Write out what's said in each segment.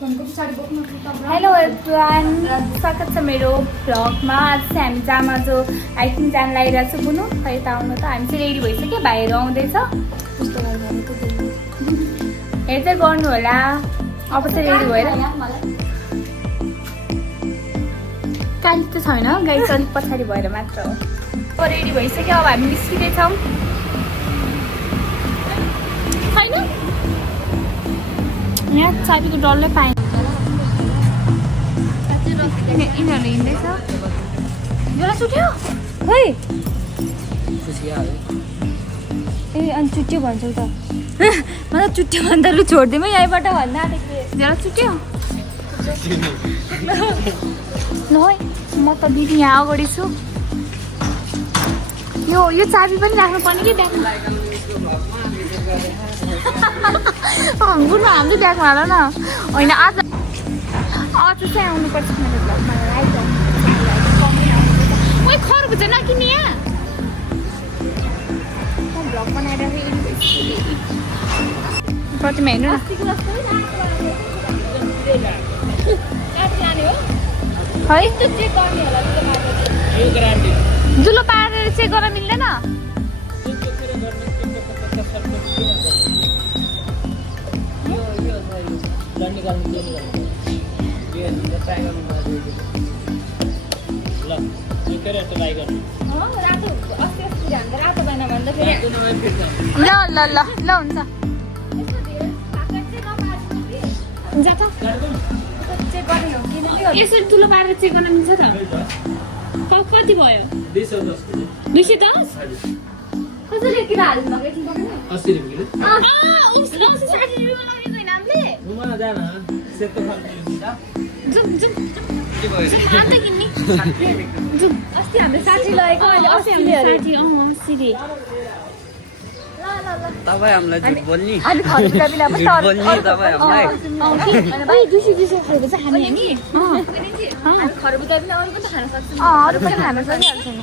Hello everyone, स्वागत छ मेरो भ्लगमा। आज चाहिँ हामी जामा जो हाइकिङ जान लागिरहेको छु बुनु खै त आउनु त। हामी चाहिँ रेडी भइसक्यो, भाइहरू आउँदैछ। हेर्दै गर्नु होला। अब चाहिँ रेडी भएर काली त छैन गाई, अलिक पछाडि भएर मात्र हो। अब रेडी भइसक्यो, अब हामी निस्किँदैछौँ। छैन यहाँ चाबीको डल्लै पाएँ। यिनीहरू हिँड्दैछ। जरा छुट्यो खै ए अनि छुट्यो भन्छौ त। मलाई छुट्यो भन्दा लु छोडिदिउँ है यहीँबाट भन्दा आँटेको। जरा छुट्यो ल है, म त दिदी यहाँ अगाडि छु। यो चाबी पनि राख्नुपर्ने कि ब्यागमा। बुढ्नु हामीले ब्यागमा हाल न। होइन आज चाहिँ आउनुपर्छ मेरो भ्लगमा। ओइ खरबुजा नकिने यहाँ। म भ्लग बनाएर प्रतिमा हेर्नु न। है जुलो पारेर चेक गर्न मिल्दैन। ल हुन्छ यसरी तुलो पारेर चेक गर्न मिल्छ त। कति भयो? 210। कसरी किलो हाल्नु भएको? 80 रुपियाँ अस्ति हामीले 60 लगेको, अहिले 80 तपाईँ हामीलाई झुट बोल्ने अनि खर्चका बिना पनि तपाईँ हामीलाई भाइ 200 खाएको छ हामी। हामी खरबुजा बिना अरू पनि खान सक्छौँ। अरू पनि खान सकिहाल्छ नि।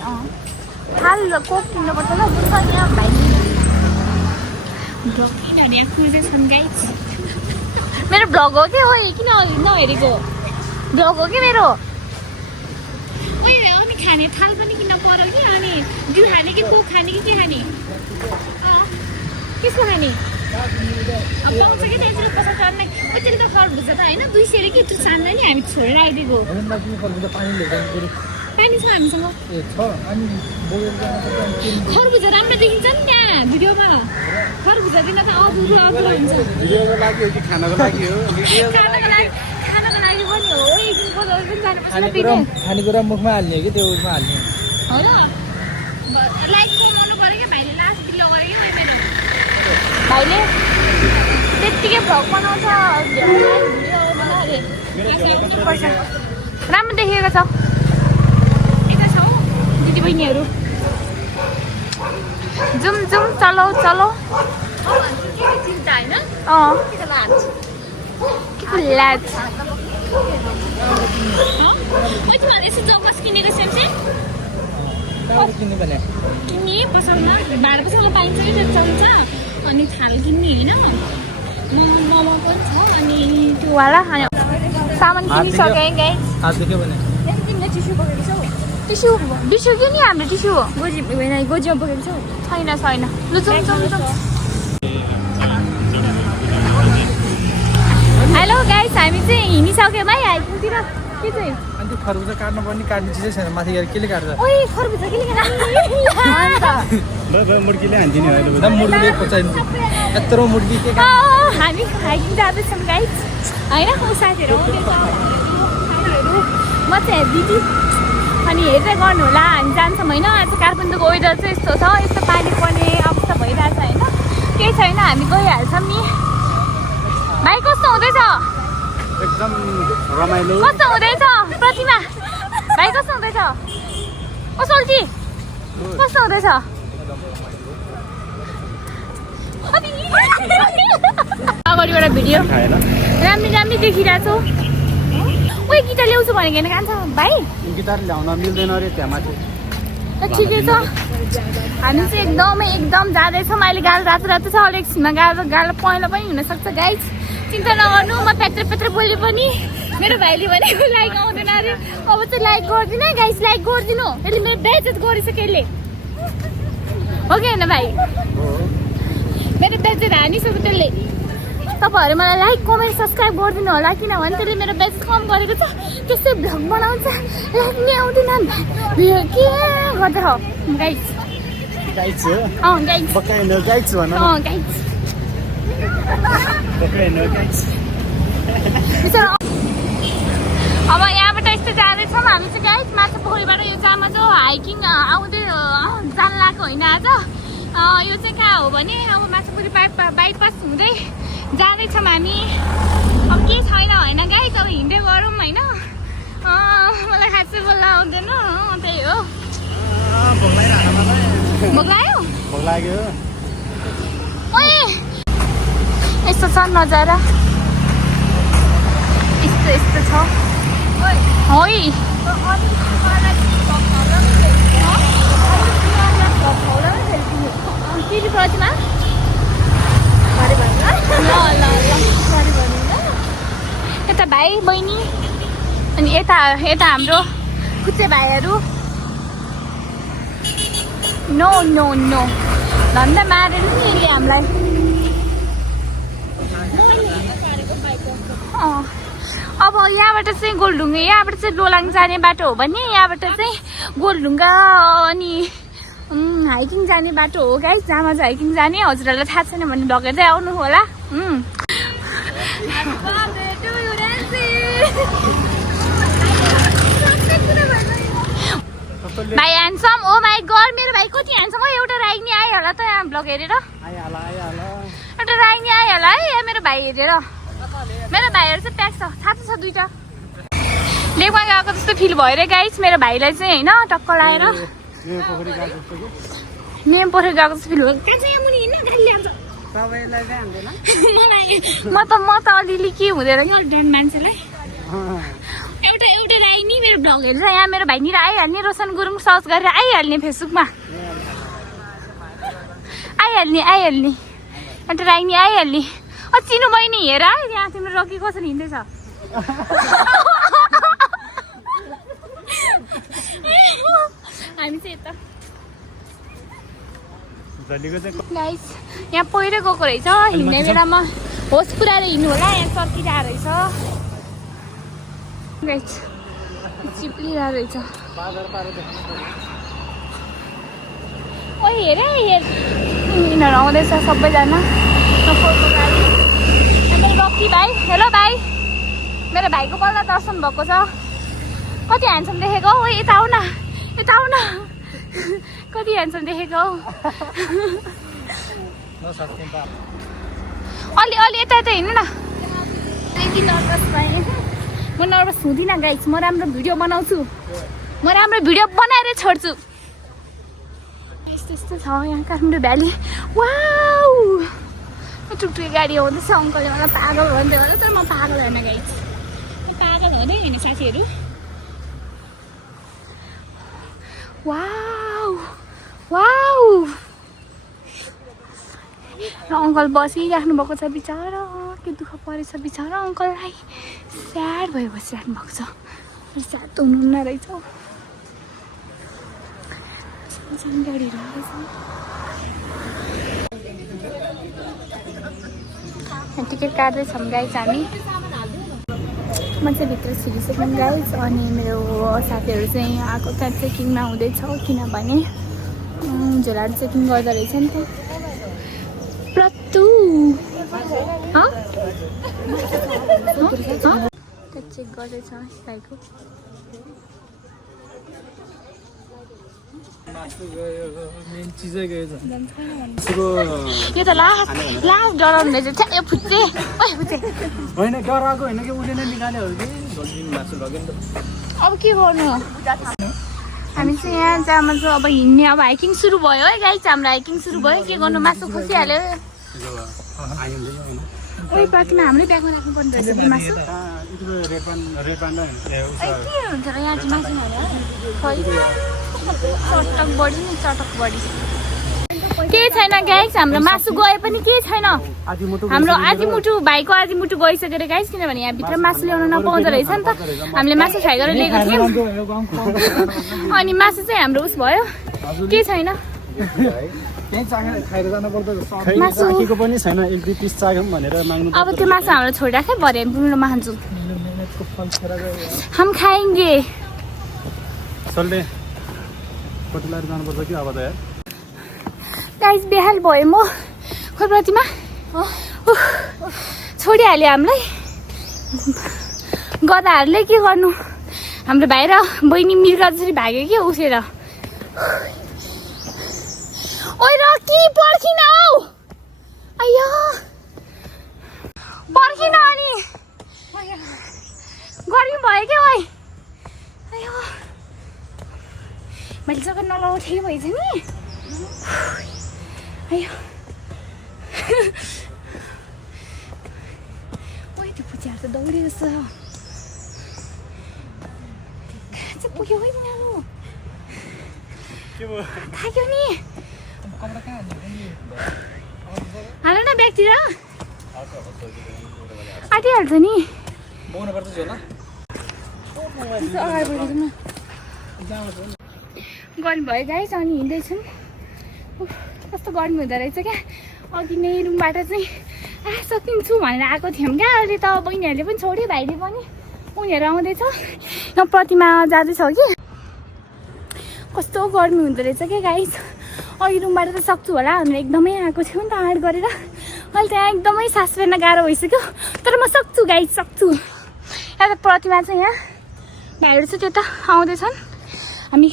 हाल कोक किन्नुपर्छ ल। बुझ्छ यहाँ भाइ मेरो भ्लग हो कि? हो किन नहेरेको भ्लग हो कि मेरो? अनि खाने थाल पनि किन पर्यो कि? अनि जिउ खाने कि कोक खाने कि के खाने? केको खाने? पाउँछ कि त्यसरी पैसा चढ्ने। त्यसले त खरबुजा त होइन 200 रे कि त्यो सानो नि हामी छोडेर आइदिएको। पानी छ हामीसँग। खरबुजा राम्रो देखिन्छ नि त्यहाँ भिडियोमा। खरबुजा दिन त अधुरो हुन्छ। भिडियोको लागि हो कि खानको लागि हो? खानको लागि पनि हो। एकदिन बजार पनि जानुपर्छ। खानेकुरा मुखमा हाल्ने हो कि त्यो उसमा हाल्ने होइन लाइक बनाउनु पर्यो कि भाइले लास्ट भिडियो गर्यो कि मेरो भाइले त्यत्तिकै भ्लग बनाउँछ। राम्रो देखिएको छ। यता छ दिदी बहिनीहरू जुम चलो चिन्ता होइन के लाज। तिमीहरू यसो चौकस किनेको स्यामसे किन्ने पसलमा 12 पसलमा पाइन्छ कि त्यो चल्छ। अनि थाल किन्ने होइन मोमो पनि छ। अनि त्यो वाला सामान किनिसकेँ गाइस। तिमीले टिस्यु बोकेको छौ? टिस्यु कि नि हाम्रो टिस्यु हो? गोजीमा बोकेको छौ? छैन लु जाउँ। हेलो गाइस, हामी चाहिँ हिँडिसक्यौँ है हाइकिङतिर। के चाहिँ अनि त्यो खरबुजा काट्नु पर्ने काट्ने चिजै छैन। माथि गएर केले काट्छ? ओइ खरबुजा केले मुर्गीले हान्दिने हो। मुर्गीले खोचाइदिन्छ यत्रो मुर्गी के हामी हाइकिङ जाँदैछौँ गाइस होइन। ऊ साथीहरू आउँदैछ, म चाहिँ दिदी। अनि हेर्दै गर्नु होला, हामी जान्छौँ होइन। आज काठमाडौँको वेदर चाहिँ यस्तो छ, यस्तो पानी पर्ने अवस्था भइरहेछ होइन। केही छैन, हामी गइहाल्छौँ नि। भाइ कस्तो हुँदैछ? एकदम रमाइलो। कस्तो हुँदैछ प्रतिमा? भाइ कस्तो हुँदैछ? ओ सोल्टी कस्तो हुँदैछ? अगाडिबाट भिडियो राम्री देखिरहेको छु। ओइ गिटार ल्याउँछु भनेको होइन कान्छ भाइ? गिटार ल्याउन मिल्दैन अरे त्यहाँ माथि। ठिकै छ। हामी चाहिँ एकदम जाँदैछौँ। अहिले गाल रातो छ, अलिकछिनमा गाल पहेँलो पनि हुनसक्छ गाइस। चिन्ता नगर्नु म पेत्र बोले पनि मेरो भाइले भनेको लाइक आउँदैन अरे अब चाहिँ लाइक गर्दिन गाइस लाइक गरिदिनु यसले मेरो बेइज्जत गरिसक्यो यसले हो कि होइन भाइ मेरो बेइज्जत हानिसक्यो त्यसले तपाईँहरू मलाई लाइक कमेन्ट सब्सक्राइब गरिदिनु होला किनभने त्यसले मेरो बेइज्जत कम गरेको छ त्यसै भ्लग बनाउँछ लाइक नै आउँदैन के गर्दा हो गाइस गाइस गाइस बक्कै न गाइस भन गाइस बक्कै न गाइस अब यहाँबाट यस्तो जाँदैछौँ हामी चाहिँ गाइस माछा पोखरीबाट यो जामा चाहिँ हाइकिङ आउँदै जान लागेको होइन आज यो चाहिँ कहाँ हो भने अब माछा पोखरी बाइपास हुँदै जाँदैछौँ हामी अब के छैन होइन गाइस अब हिँड्दै गरौँ होइन मलाई खासै बोल्न आउँदैन त्यही हो भोक लाग्यो यस्तो छ नजारा यस्तो छ ओइ के प्रतिमा यता भाइ बहिनी अनि यता हाम्रो कुचे भाइहरू नो नो नो धन्दा मारेर नि यसले हामीलाई अब यहाँबाट चाहिँ गोलढुङ्गा यहाँबाट चाहिँ लोलाङ जाने बाटो हो भने यहाँबाट चाहिँ गोलढुङ्गा अनि हाइकिङ जाने बाटो हो गाइस जहाँमा चाहिँ हाइकिङ जाने हजुरहरूलाई थाहा छैन भने लगेर आउनु होला भाइ ह्यान्डसम ओ माई गड मेरो भाइ कति ह्यान्डसम हो एउटा राइनी आयो होला त यहाँ भ्लग हेरेर एउटा राइनी आयो होला है मेरो भाइ हेरेर मेरो भाइहरू चाहिँ प्याक छ छातो छ दुईटा लेकमा गएको जस्तो फिल भयो रे गाइस मेरो भाइलाई चाहिँ होइन टक्क लाएर मेम पोखरी गएको जस्तो फिल भयो कहाँ चाहिँ यहाँ मुनि हिँड्न गाडी ल्याउँछ म त अलिअलि के हुँदैन कि अलिक डन मान्छेलाई एउटा राइनी मेरो भ्लग हेरेर यहाँ मेरो भाइ निर आइहाल्ने रोशन गुरुङ सर्च गरेर आइहाल्ने फेसबुकमा आइहाल्ने एउटा राइनी आइहाल्ने चिनु बहिनी हेर है यहाँ तिम्रो रकी कसरी हिँड्दैछ हामी चाहिँ यता गाइस यहाँ पहिरो गएको रहेछ हिँड्ने बेलामा होस पुऱ्याएर हिँड्नु होला यहाँ सर्किरहेको रहेछ गाइस चिप्लिरहेको रहेछ ओ हेर यिनीहरू आउँदैछ सबैजना मेरो रकी भाइ हेलो भाइ मेरो भाइको बल्ल दर्शन भएको छ कति ह्यान्डसम देखेको हौ यता आउ न कति ह्यान्डसम देखेको हौ अलि यता हिँड्नु न यति नर्भस भएँ म नर्भस हुँदिनँ गाइस म राम्रो भिडियो बनाउँछु म राम्रो भिडियो बनाएर छोड्छु यस्तो छ यहाँ काठमाडौँ भ्याली वाउ टुकटुकी गाडी आउँदैछ अङ्कलले मलाई पागल भन्दै होला तर म पागल होइन गाइस पागल हो नि होइन साथीहरू वाउ र अङ्कल बसिराख्नु भएको छ बिचरा के दुःख परेछ बिचरा अङ्कललाई स्याड भयो बसिराख्नु भएको छ स्याड त हुनुहुन्न रहेछ गाडीहरू टिकट काट्दैछौँ गाइस हामी म चाहिँ भित्र छिरिसक्यौँ गाइस अनि मेरो साथीहरू चाहिँ आएको त्यहाँ चेकिङमा हुँदैछ किनभने झोलाहरू चेकिङ गर्दो रहेछ नि त प्रतु चेक गर्दैछ भाइको यो त लास्ट डराउने चाहिँ यो फुच्चे होइन डराएको होइन कि उसले नै निकाल्यो कि मासु लग्यो नि त अब के गर्नु हामी चाहिँ यहाँ जामा चाहिँ अब हिँड्ने अब हाइकिङ सुरु भयो है गाइस हाम्रो हाइकिङ सुरु भयो के गर्नु मासु खसिहाल्यो ओइ प्रतिमा हाम्रै ब्यागमा राख्नुपर्ने रहेछ मासु के हुन्छ र यहाँ चाहिँ मासु खै चटक बढी नि चटक बढी केही छैन गाइस, हाम्रो मासु गए पनि केही छैन। हाम्रो आधी मुठु भाइको आधी मुठु गइसकेर गाइस, किनभने यहाँ भित्र मासु ल्याउन नपाउँदो रहेछ नि त। हामीले मासु फ्राई गरेर ल्याएको थियौँ अनि मासु चाहिँ हाम्रो उस भयो, केही छैन। राखेको पनि छैन, 1-2 पिस चाख्यौँ भनेर माग्नु। अब त्यो मासु हाम्रो छोडिराखे, भरे पुग्नुमा खान्छु। हम खाएंगे। चल्दै फोटो लाएर जानुपर्छ कि अब त यार। गाइस बेहाल भयो म। खोइ प्रतिमा छोडिहाल्यो हामीलाई। गदाहरूले के गर्नु, हाम्रो भाइ र बहिनी मिर्ग जसरी भाग्यो कि उसेर। ओइ रकी पर्खिन हौ, अಯ್ಯೋ पर्खिन अनि गर्मी भयो क्या। ओइ अಯ್ಯೋ मैले जग्गा नलाउ ठिक भएछ नि। अಯ್ಯೋ ओइ त्यो पुच्याहरू त दौडी जस्तो छ। कहाँ चाहिँ पुग्यो है तिनीहरू? थाक्यो नि। हाल न ब्यागतिर आँटिहाल्छ नि। गर्मी भयो गाइस, अनि हिँड्दैछौँ। कस्तो गर्मी हुँदो रहेछ क्या। अघि नै रुमबाट चाहिँ सकिन्छु भनेर आएको थियौँ क्या। अहिले त बहिनीहरूले पनि छोड्यो, भाइले पनि, उनीहरू आउँदैछ। यहाँ प्रतिमा जाँदैछ कि। कस्तो गर्मी हुँदो रहेछ क्या गाइस। अघि रुमबाट त सक्छु होला भनेर एकदमै आएको थियो नि त आँट गरेर। अहिले त्यहाँ एकदमै सास फेर्न गाह्रो भइसक्यो, तर म सक्छु गाइस, सक्छु। यहाँ त प्रतिमा चाहिँ यहाँ भाइहरू चाहिँ त्यो त आउँदैछन्। हामी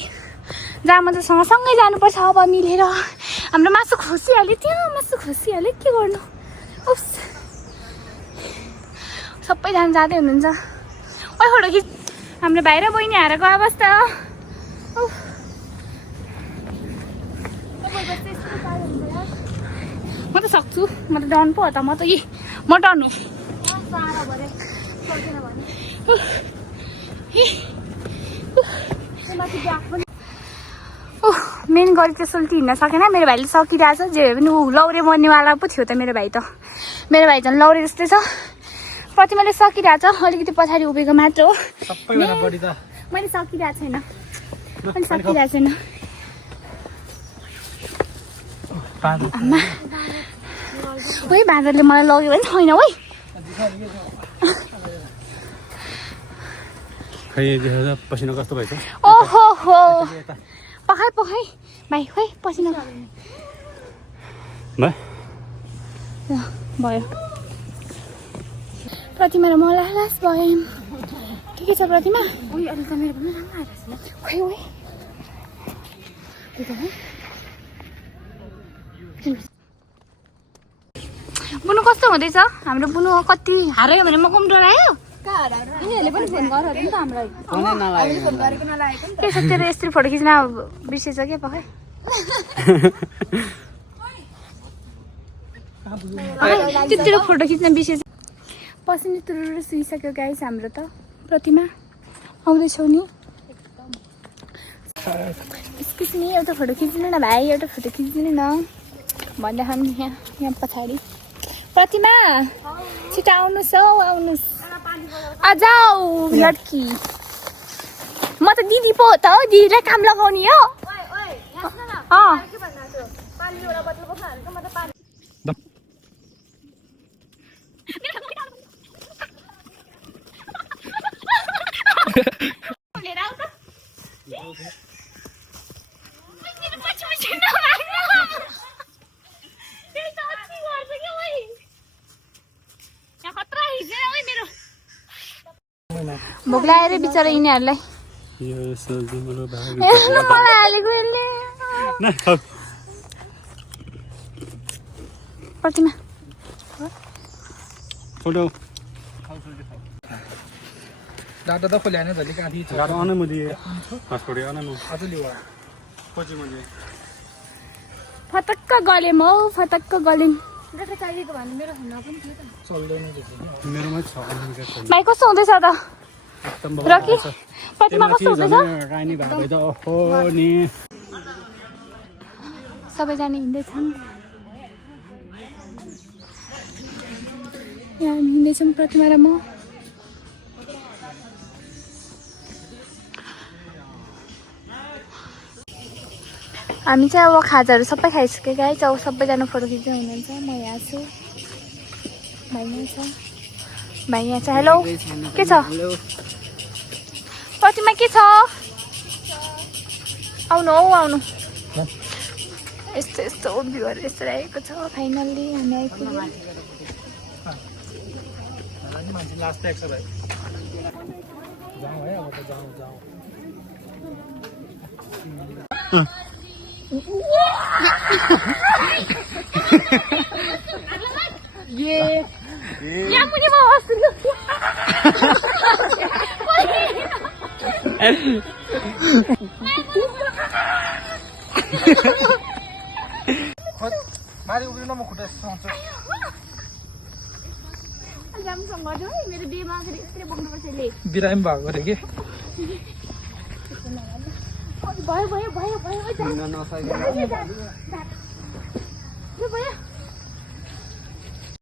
जामजसँग सँगै जानुपर्छ अब मिलेर। हाम्रो मासु खोसिहाल्यो, त्यहाँ मासु खोसिहाल्यो, के गर्नु। उफ्स, सबैजना जाँदै हुनुहुन्छ। ओइ फोटो खिच। हाम्रो भाइ र बहिनी हारेको अवस्था। म त सक्छु, म त डन पो हो त। म त म डन हो। मेन गरी त सोल्टी हिँड्न सकेन। मेरो भाइले सकिरहेछ, जे भए पनि ऊ लौरे बन्नेवाला पो थियो त मेरो भाइ त। मेरो भाइ झन् लौरे जस्तै छ। प्रतिमाले सकिरहेछ, अलिकति पछाडि उभिएको मात्र हो। मैले सकिरहेको छैन, मैले सकिरहेको छैन। आमा ओइ बाँदरले मलाई लग्यो भने छैन। ओइ पसिना कस्तो भएछ? ओहो हो, पखाइ पखाइ भाइ, खोइ पसिना भयो। प्रतिमा र म लास भयौँ। ठिकै छ प्रतिमा? ओइ अहिले त मेरो पनि राम्रो आइरहेको छ। खोइ ओइ बुनु कस्तो हुँदैछ? हाम्रो बुनु कति हार्यो भने म कम डरायो। यिनीहरूले पनि फोन गर्यो नि त हामीलाई। के छ तेरो यस्तरी फोटो खिच्न बिर्सेछ क्या पखाइ? त्यतिर फोटो खिच्न बिर्सेछ। पसिना तुरुरु सुइसक्यो गाइस हाम्रो त। प्रतिमा आउँदैछौ नि? एक्सक्युज मी, एउटा फोटो खिच्नु न भाइ, एउटा फोटो खिच्नु न भन्दा हामी यहाँ पछाडि। प्रतिमा छिटो आउनुहोस् हौ, आउनुहोस्। आजाऊ लड्की, म त दिदी पो हो त हौ, दिदीलाई काम लगाउने हो। भोक लागेर बिचरा यिनीहरूलाई। मलाई हालेको प्रतिमा फोटो डाटा त खोल्याने झाली का आधी गाडो आउन म दिए पासपोर्ट आउन म अझ लिवा पछि म दिए फटक्क गले म फटक्क गले। डाटा चाहिएको भने मेरो फोनमा पनि थियो त। चल्दैन जस्तो नि मेरोमा छ अनलिमिटेड छ। भाइ कस्तो हुँदैछ त? रकी प्रतिमा कस्तो हुँदैछ? रानी भाइ त ओहो नि सबैजना हिँड्दैछन्। यहाँ हामी हिँड्दैछौँ प्रतिमा र म। हामी चाहिँ अब खाजाहरू सबै खाइसक्यो गाइस। अब सबैजना फोटो खिच्दै हुनुहुन्छ। म यहाँ छु, भाइ यहाँ छ, भाइ यहाँ छ। हेलो, के छ प्रतिमा, के छ? आउनु हौ आउनु। यस्तो यस्तो भ्यूहरू यस्तो रहेको छ। फाइनल्ली हामी आइपुग्यौँ। मान्छे लास्ट ट्याक्छ भाइ जाउँ है अब त जाउँ जाउँ यहाँ पनि म बस्छु। माथि उभिनु न, म खुट्टा सुहाउँछु। राम्रोसँग गर्नु है, मेरो बिहेमा फेरि यस्तै बोक्नुपर्छ यसले। बिरामी भएको अरे के भयो भयो भयो भयो